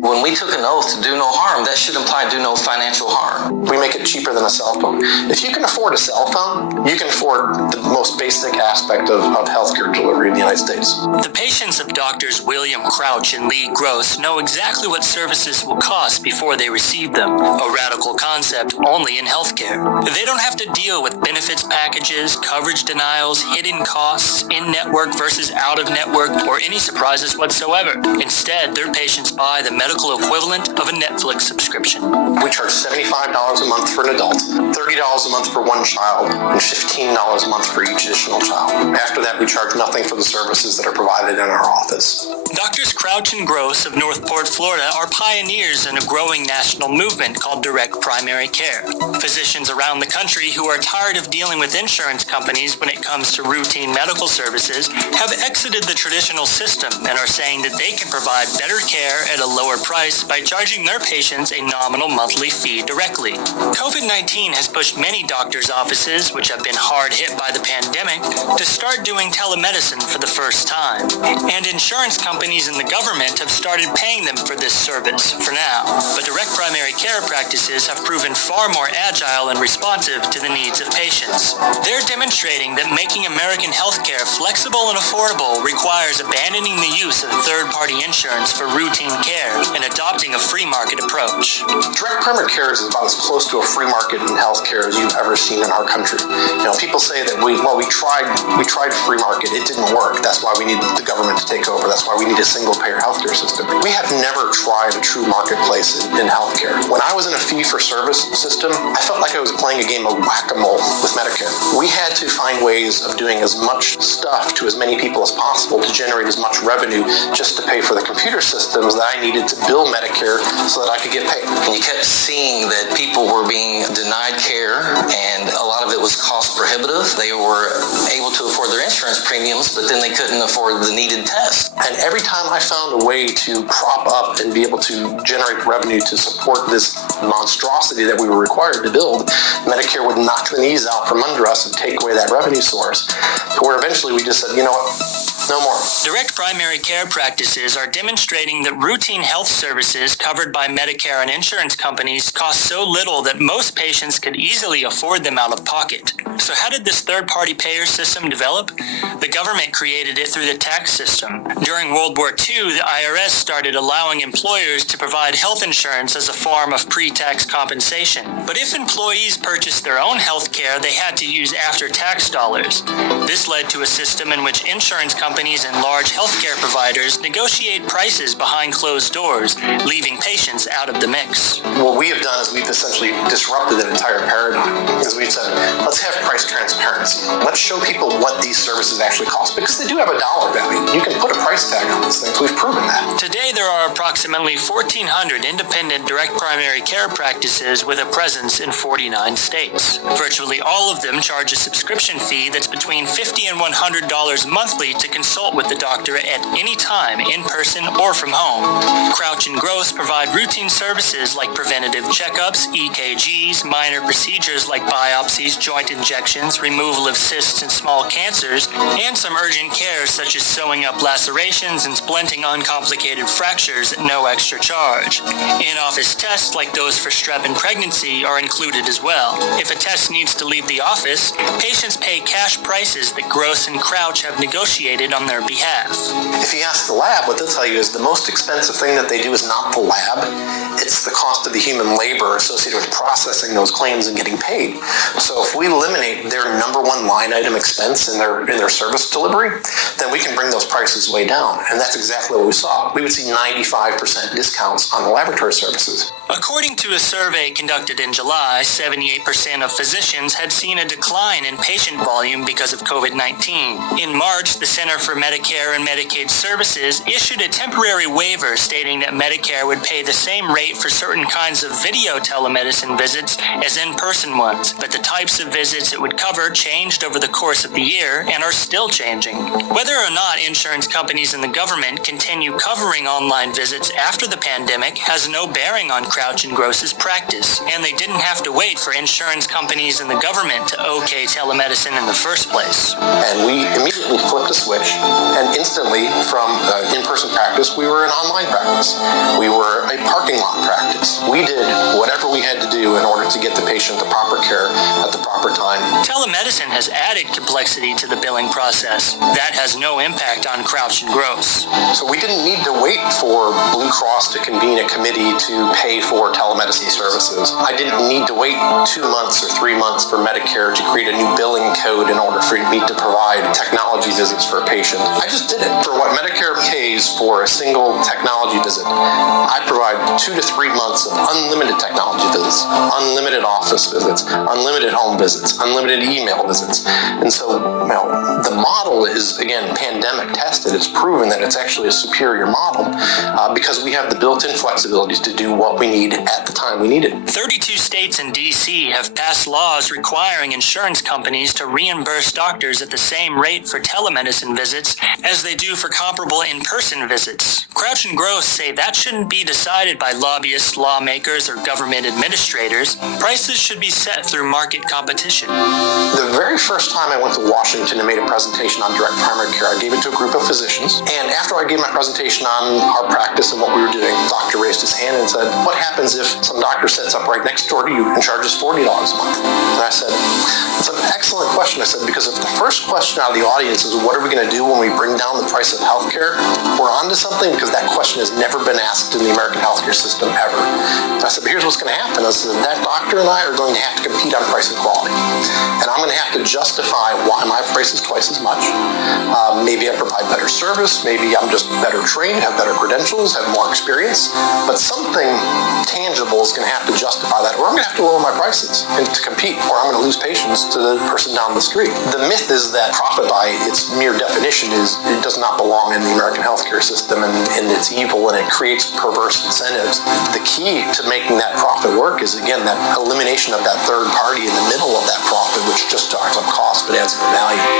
When we took an oath to do no harm, that should imply do no financial harm. We make it cheaper than a cell phone. If you can afford a cell phone, you can afford the most basic aspect of healthcare delivery in the United States. The patients of Doctors William Crouch and Lee Gross know exactly what services will cost before they receive them, a radical concept only in healthcare. They don't have to deal with benefits packages, coverage denials, hidden costs, in-network versus out-of-network, or any surprises whatsoever. Instead, their patients buy the medical equivalent of a Netflix subscription. We charge $75 a month for an adult, $30 a month for one child, and $15 a month for each additional child. After that, we charge nothing for the services that are provided in our office. Doctors Crouch and Gross of Northport, Florida are pioneers in a growing national movement called direct primary care. Physicians around the country who are tired of dealing with insurance companies when it comes to routine medical services have exited the traditional system and are saying that they can provide better care at a lower price by charging their patients a nominal monthly fee directly. COVID-19 has pushed many doctors' offices, which have been hard hit by the pandemic, to start doing telemedicine for the first time. And insurance companies and the government have started paying them for this service for now. But direct primary care practices have proven far more agile and responsive to the needs of patients. They're demonstrating that making American healthcare flexible and affordable requires abandoning the use of third-party insurance for routine care and adopting a free market approach. Direct primary care is about as close to a free market in healthcare as you've ever seen in our country. People say that we tried free market, it didn't work. That's why we need the government to take over. That's why we need a single-payer healthcare system. We have never tried a true marketplace in healthcare. When I was in a fee-for-service system, I felt like I was playing a game of whack-a-mole with Medicare. We had to find ways of doing as much stuff to as many people as possible to generate as much revenue just to pay for the computer systems that I needed to bill Medicare so that I could get paid. And you kept seeing that people were being denied care, and a lot of it was cost prohibitive. They were able to afford their insurance premiums, but then they couldn't afford the needed tests. And every time I found a way to prop up and be able to generate revenue to support this monstrosity that we were required to build, Medicare would knock the knees out from under us and take away that revenue source. To where eventually we just said, you know what? No more. Direct primary care practices are demonstrating that routine health services covered by Medicare and insurance companies cost so little that most patients could easily afford them out of pocket. So how did this third-party payer system develop? The government created it through the tax system. During World War II, the IRS started allowing employers to provide health insurance as a form of pre-tax compensation. But if employees purchased their own health care, they had to use after-tax dollars. This led to a system in which insurance companies and large healthcare providers negotiate prices behind closed doors, leaving patients out of the mix. What we have done is we've essentially disrupted that entire paradigm. Because we've said, let's have price transparency. Let's show people what these services actually cost, because they do have a dollar value. You can put a price tag on these things. We've proven that. Today, there are approximately 1,400 independent direct primary care practices with a presence in 49 states. Virtually all of them charge a subscription fee that's between $50 and $100 monthly to consult with the doctor at any time, in person or from home. Crouch and Gross provide routine services like preventative checkups, EKGs, minor procedures like biopsies, joint injections, removal of cysts and small cancers, and some urgent care such as sewing up lacerations and splinting uncomplicated fractures at no extra charge. In-office tests like those for strep and pregnancy are included as well. If a test needs to leave the office, patients pay cash prices that Gross and Crouch have negotiated on their behalf. If you ask the lab, what they'll tell you is the most expensive thing that they do is not the lab, it's the cost of the human labor associated with processing those claims and getting paid. So if we eliminate their number one line item expense in their service delivery, then we can bring those prices way down. And that's exactly what we saw. We would see 95% discounts on the laboratory services. According to a survey conducted in July, 78% of physicians had seen a decline in patient volume because of COVID-19. In March, the Center for Medicare and Medicaid Services issued a temporary waiver stating that Medicare would pay the same rate for certain kinds of video telemedicine visits as in-person ones, but the types of visits it would cover changed over the course of the year and are still changing. Whether or not insurance companies and the government continue covering online visits after the pandemic has no bearing on Crouch and Gross's practice, and they didn't have to wait for insurance companies and the government to okay telemedicine in the first place. And we immediately flipped a switch, and instantly from in-person practice, we were an online practice. We were a lot practice. We did whatever we had to do in order to get the patient the proper care at the proper time. Telemedicine has added complexity to the billing process. That has no impact on Crouch and Gross. So we didn't need to wait for Blue Cross to convene a committee to pay for telemedicine services. I didn't need to wait 2 months or 3 months for Medicare to create a new billing code in order for me to provide technology visits for a patient. I just did it. For what Medicare pays for a single technology visit, I provide 2 to 3 months of unlimited technology visits, unlimited office visits, unlimited home visits, unlimited email visits. And so, the model is, again, pandemic tested. It's proven that it's actually a superior model because we have the built-in flexibilities to do what we need at the time we need it. 32 states and D.C. have passed laws requiring insurance companies to reimburse doctors at the same rate for telemedicine visits as they do for comparable in-person visits. Crouch and Gross say that shouldn't be decided by lobbyists, lawmakers, or government administrators. Prices should be set through market competition. The very first time I went to Washington and made a presentation on direct primary care, I gave it to a group of physicians. And after I gave my presentation on our practice and what we were doing, the doctor raised his hand and said, "What happens if some doctor sets up right next door to you and charges $40 a month?" And I said, "That's an excellent question." I said, because if the first question out of the audience is, what are we going to do when we bring down the price of healthcare? We're onto something, because that question has never been asked in the American healthcare system ever. And I said, but here's what's going to happen. I said, that doctor and I are going to have to compete on price and quality. And I'm going to have to justify why my price is twice as much. Maybe I provide better service. Maybe I'm just better trained, have better credentials, have more experience. But something tangible is going to have to justify that, or I'm going to have to lower my prices and to compete, or I'm going to lose patients to the person down the street. The myth is that profit by its mere definition it does not belong in the American healthcare system, and it's evil and it creates perverse incentives. The key to making that profit work is, again, that elimination of that third party in the middle of that profit, which just drives up cost but adds no value.